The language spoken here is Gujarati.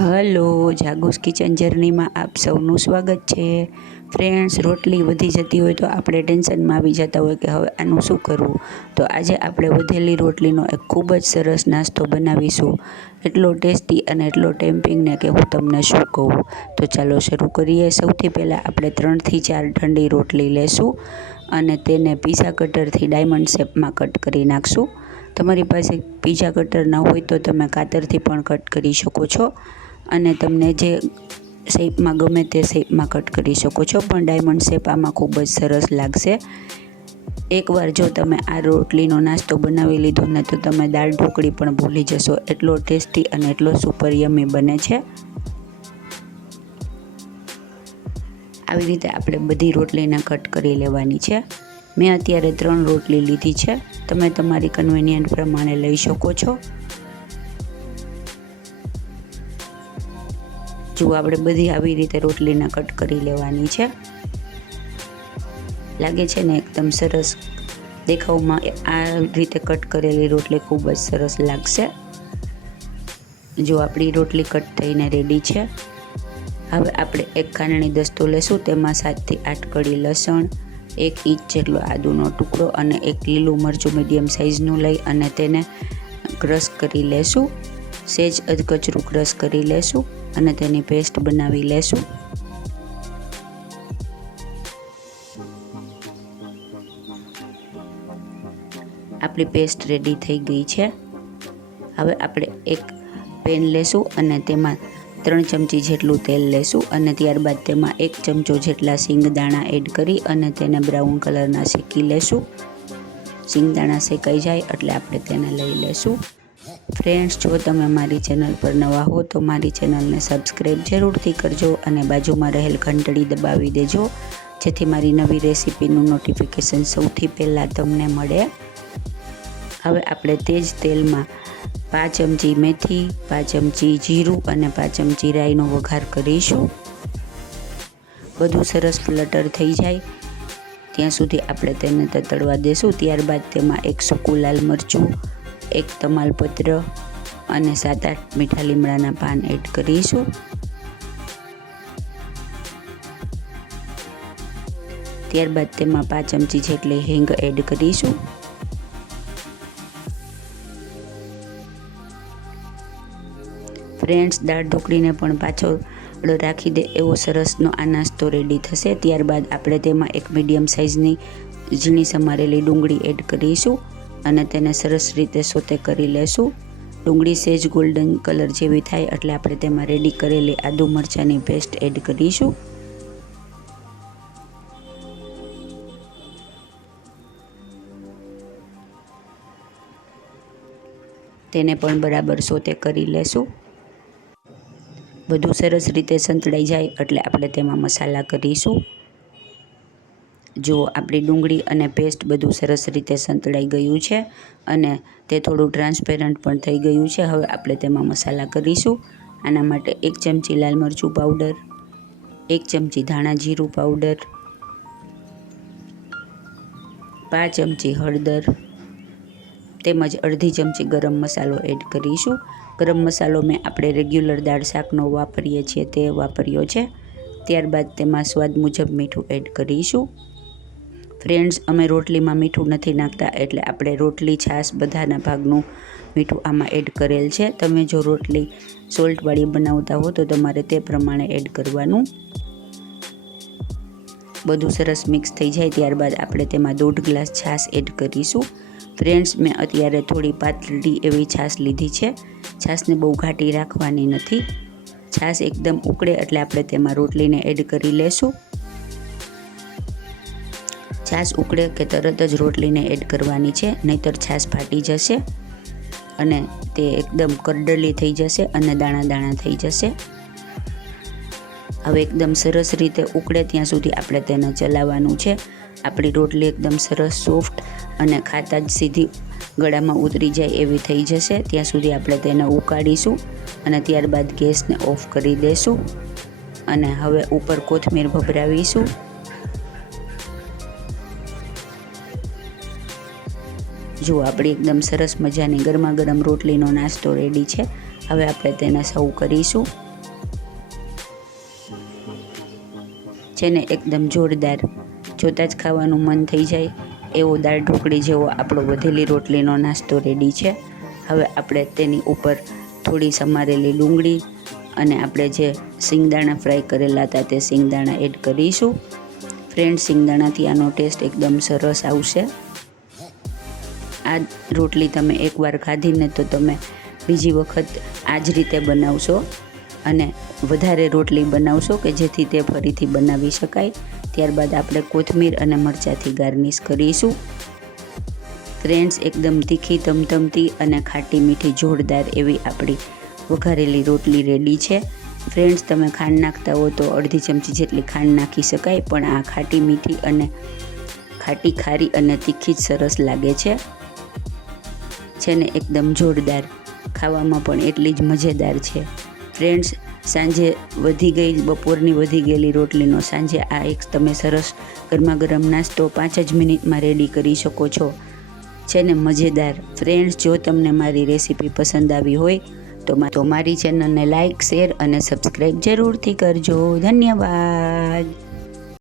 હલો જાગુસ કિચન જર્નીમાં આપ સૌનું સ્વાગત છે. ફ્રેન્ડ્સ, રોટલી વધી જતી હોય તો આપણે ટેન્શનમાં આવી જતા હોય કે હવે આનું શું કરવું? તો આજે આપણે વધેલી રોટલીનો એક ખૂબ જ સરસ નાસ્તો બનાવીશું. એટલો ટેસ્ટી અને એટલો ટેમ્પિંગને કે હું તમને શું કહું? તો ચાલો શરૂ કરીએ. સૌથી પહેલાં આપણે ત્રણથી ચાર ઠંડી રોટલી લેશું અને તેને પીઝા કટરથી ડાયમંડ શેપમાં કટ કરી નાખશું. તમારી પાસે પીઝા કટર ન હોય તો તમે કાતરથી પણ કટ કરી શકો છો. અને તમને જે શેપમાં ગમે તે શેપમાં કટ કરી શકો છો. પણ ડાયમંડ શેપ આમાં ખૂબ જ સરસ લાગશે. એકવાર જો તમે આ રોટલીનો નાસ્તો બનાવી લીધો ને તો તમે દાળ ઢોકળી પણ ભૂલી જશો. એટલો ટેસ્ટી અને એટલો સુપર યમી બને છે. આવી રીતે આપણે બધી રોટલીને કટ કરી લેવાની છે. મેં અત્યારે ત્રણ રોટલી લીધી છે. તમે તમારી કન્વિનિયન્ટ પ્રમાણે લઈ શકો છો. જુઓ આપણે બધી આવી રીતે રોટલીને કટ કરી લેવાની છે. લાગે છે ને એકદમ સરસ દેખાવમાં આ રીતે કટ કરેલી રોટલી ખૂબ જ સરસ લાગશે. જો આપણી રોટલી કટ થઈને રેડી છે. હવે આપણે એક ખાંડણી દસ્તો લેશું, તેમાં સાતથી આઠ કડી લસણ, એક ઇંચ જેટલો આદુનો ટુકડો અને એક લીલું મરચું મીડિયમ સાઇઝનું લઈ અને તેને ક્રશ કરી લેશું. સેજ અધકચરું ક્રશ કરી લેશું. અને તેની પેસ્ટ બનાવી લેશું. આપણી પેસ્ટ રેડી થઈ ગઈ છે. હવે આપણે એક પેન લેશું અને તેમાં ત્રણ ચમચી જેટલું તેલ લેશું અને ત્યારબાદ તેમાં એક ચમચો જેટલા સિંગદાણા એડ કરી અને તેને બ્રાઉન કલરના શેકી લેશું. સિંગદાણા શેકાઈ જાય એટલે આપણે તેને લઈ લેશું. ફ્રેન્ડ્સ જો તમે મારી ચેનલ પર નવા હો તો મારી ચેનલને સબસ્ક્રાઈબ જરૂરથી કરજો અને બાજુમાં રહેલ ઘંટડી દબાવી દેજો. જેથી મારી નવી રેસીપીનું નોટિફિકેશન સૌથી પહેલાં તમને મળે. હવે આપણે તે જ તેલમાં પાંચ ચમચી મેથી, પાંચ ચમચી જીરું અને પાંચ ચમચી રાઈનો વઘાર કરીશું. બધું સરસ ફ્લટર થઈ જાય. ત્યાં સુધી આપણે તેને તતડવા દેશું. ત્યારબાદ તેમાં એક સૂકું લાલ મરચું એક તમાલપત્ર અને સાત આઠ મીઠા લીમડાના પાન એડ કરીશું. ત્યારબાદ તેમાં પાંચ ચમચી જેટલી હિંગ એડ કરીશું. ફ્રેન્ડ્સ, દાળ ઢોકળીને પણ પાછો રાખી દે એવો સરસનો આ નાસ્તો રેડી થશે. ત્યારબાદ આપણે તેમાં એક મીડિયમ સાઇઝની ઝીણી સમારેલી ડુંગળી એડ કરીશું. અને તેને સરસ રીતે સોતે કરી લેશું. ડુંગળી સેજ ગોલ્ડન કલર જેવી થાય એટલે આપણે તેમાં રેડી કરેલી આદુ મરચાંની પેસ્ટ એડ કરીશું. તેને પણ બરાબર સોતે કરી લેશું. બધું સરસ રીતે સંતળાઈ જાય એટલે આપણે તેમાં મસાલા કરીશું. જો આપણી ડુંગળી અને પેસ્ટ બધું સરસ રીતે સંતળાઈ ગયું છે અને તે થોડું ટ્રાન્સપેરન્ટ પણ થઈ ગયું છે. હવે આપણે તેમાં મસાલા કરીશું. આના માટે એક ચમચી લાલ મરચું પાવડર એક ચમચી ધાણા જીરું પાવડર પાંચ ચમચી હળદર તેમજ અડધી ચમચી ગરમ મસાલો એડ કરીશું. ગરમ મસાલો મેં આપણે રેગ્યુલર દાળ શાકનો વાપરીએ છીએ તે વાપર્યો છે. ત્યારબાદ તેમાં સ્વાદ મુજબ મીઠું એડ કરીશું. ફ્રેન્ડ્સ, અમે રોટલીમાં મીઠું નથી નાખતા એટલે આપણે રોટલી, છાશ બધાના ભાગનું મીઠું આમાં એડ કરેલ છે. તમે જો રોટલી સોલ્ટવાળી બનાવતા હો તો તમારે તે પ્રમાણે એડ કરવાનું. બધું સરસ મિક્સ થઈ જાય ત્યારબાદ આપણે તેમાં દોઢ ગ્લાસ છાશ એડ કરીશું. ફ્રેન્ડ્સ, મેં અત્યારે થોડી પાતળી એવી છાશ લીધી છે. છાશને બહુ ઘાટી રાખવાની નથી. છાશ એકદમ ઉકળે એટલે આપણે તેમાં રોટલીને એડ કરી લેશું. છાશ ઉકળે કે તરત જ રોટલીને એડ કરવાની છે, નહીતર છાશ ફાટી જશે અને તે એકદમ કરડલી થઈ જશે અને દાણા દાણા થઈ જશે. હવે એકદમ સરસ રીતે ઉકળે ત્યાં સુધી આપણે તેને ચલાવવાનું છે. આપણી રોટલી એકદમ સરસ સોફ્ટ અને ખાતા જ સીધી ગળામાં ઉતરી જાય એવી થઈ જશે. ત્યાં સુધી આપણે તેને ઉકાળીશું અને ત્યારબાદ ગેસને ઓફ કરી દઈશું અને હવે ઉપર કોથમીર ભભરાવીશું. જો આપણી એકદમ સરસ મજાની ગરમા ગરમ રોટલીનો નાસ્તો રેડી છે, હવે આપણે તેને સૌ કરીશું. જેને એકદમ જોરદાર. જોતાં જ ખાવાનું મન થઈ જાય એવો દાળ ઢોકળી જેવો આપણો વધેલી રોટલીનો નાસ્તો રેડી છે. હવે આપણે તેની ઉપર થોડી સમારેલી ડુંગળી અને આપણે જે સિંગદાણા ફ્રાય કરેલા હતા તે સિંગદાણા એડ કરીશું. ફ્રેન્ડ સિંગદાણાથી આનો ટેસ્ટ એકદમ સરસ આવશે. આ રોટલી તમે એકવાર ખાધીને તો તમે બીજી વખત આ જ રીતે બનાવશો અને વધારે રોટલી બનાવશો કે જેથી તે ફરીથી બનાવી શકાય. ત્યારબાદ આપણે કોથમીર અને મરચાંથી ગાર્નિશ કરીશું. ફ્રેન્ડ્સ, એકદમ તીખી, તમતમતી અને ખાટી મીઠી જોરદાર એવી આપણી વઘારેલી રોટલી રેડી છે. ફ્રેન્ડ્સ, તમે ખાંડ નાખતા હો તો અડધી ચમચી જેટલી ખાંડ નાખી શકાય, પણ આ ખાટી મીઠી અને ખાટી ખારી અને તીખી જ સરસ લાગે છે. છે ને એકદમ જોરદાર. ખાવામાં પણ એટલી જ મજેદાર છે. ફ્રેન્ડ્સ સાંજે વધી ગઈ, બપોરની વધી ગયેલી રોટલીનો સાંજે આ એક તમે સરસ ગરમા ગરમ નાસ્તો પાંચ જ મિનિટમાં રેડી કરી શકો છો. છે ને મજેદાર. ફ્રેન્ડ્સ જો તમને મારી રેસીપી પસંદ આવી હોય, તો તો મારી ચેનલને લાઇક શેર અને સબસ્ક્રાઈબ જરૂરથી કરજો. ધન્યવાદ.